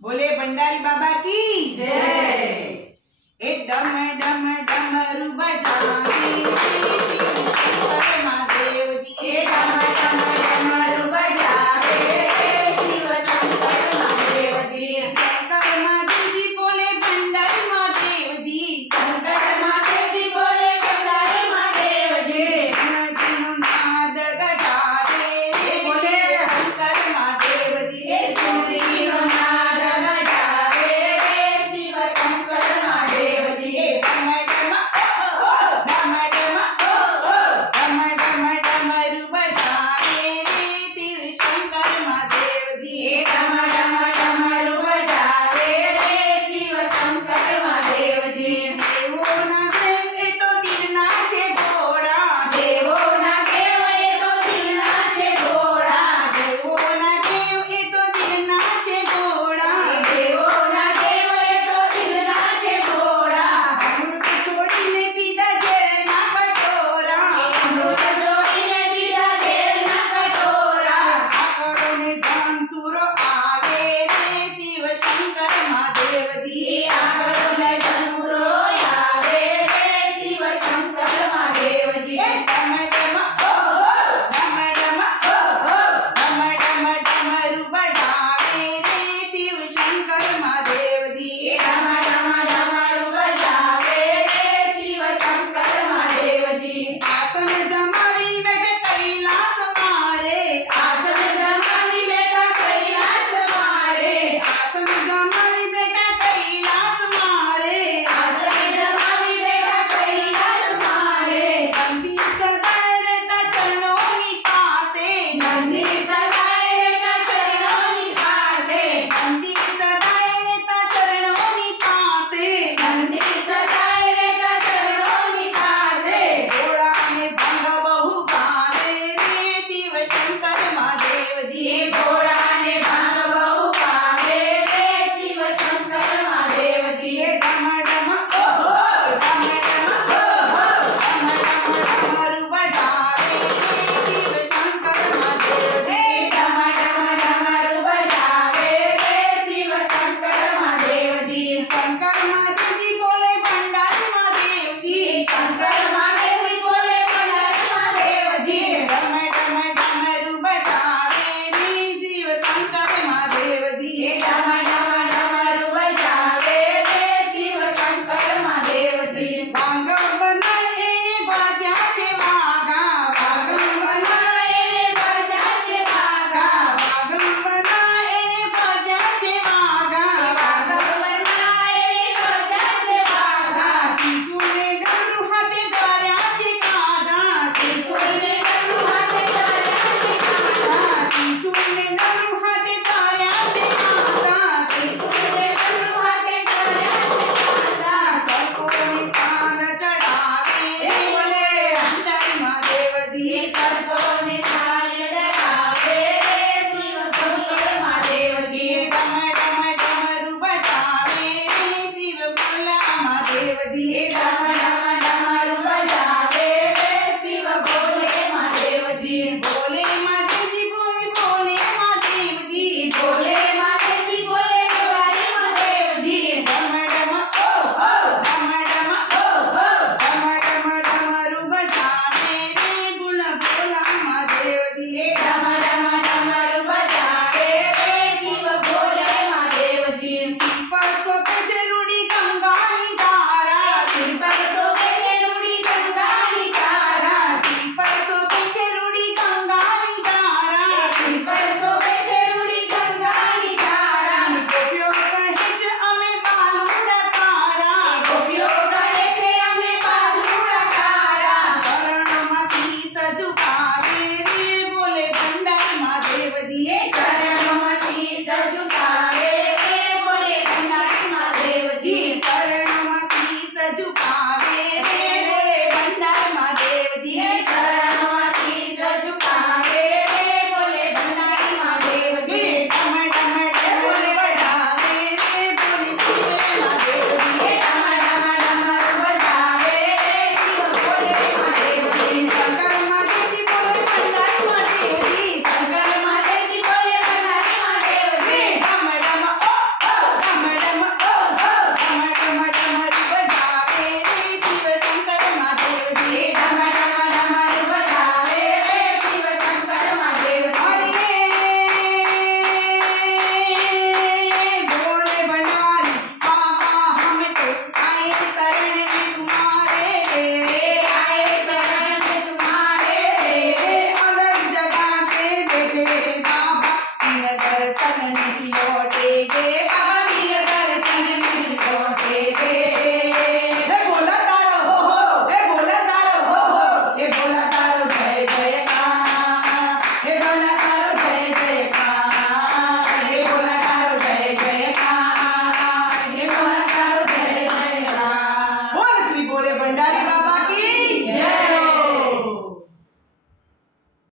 बोले भंडारी बाबा की जय। ए डम डम डमरू बजावे शंकर महादेव जी। ए डम डम डमरू बजावे शिव शंकर महादेव जी। शंकर महादेव जी बोले भंडारी महादेव जी। शंकर महादेव जी बोले भंडारी महादेव जी। तीनों नाद गजावे बोले शंकर महादेव जी। तीनों नाद गजावे शिव शंकर महादेव जी। डम डम डमरू बजावे शिव शंकर महादेव जी। डम डम डमरू बजावे शिव शंकर महादेव जी। देवो ना देव ए तो दिल नाचे घोड़ा। देवो ना देव ए तो दिल नाचे घोड़ा। देवो ना देव ए तो दिल नाचे घोड़ा। देवो ना देव ए तो दिल नाचे घोड़ा। अमृत छोड़ीने पीधा जेल ना कटोरा। अमृत जोड़ीने पीधा जेल ना कटोरा। आकड़ों ने धंतुरो आवे रे शिव शंकर महादेव जी। आकड़ों ने धनुरो आवे रे शिव शंकर महादेव जी। डम डम डमरू बजावे रे शिव शंकर महादेव जी। डम डम डमरू बजावे रे शिव शंकर महादेव जी। आसन जमावी बैठे कैलाश मारे। आसन जमावी बेटा कैलाश मारे। आसन जमा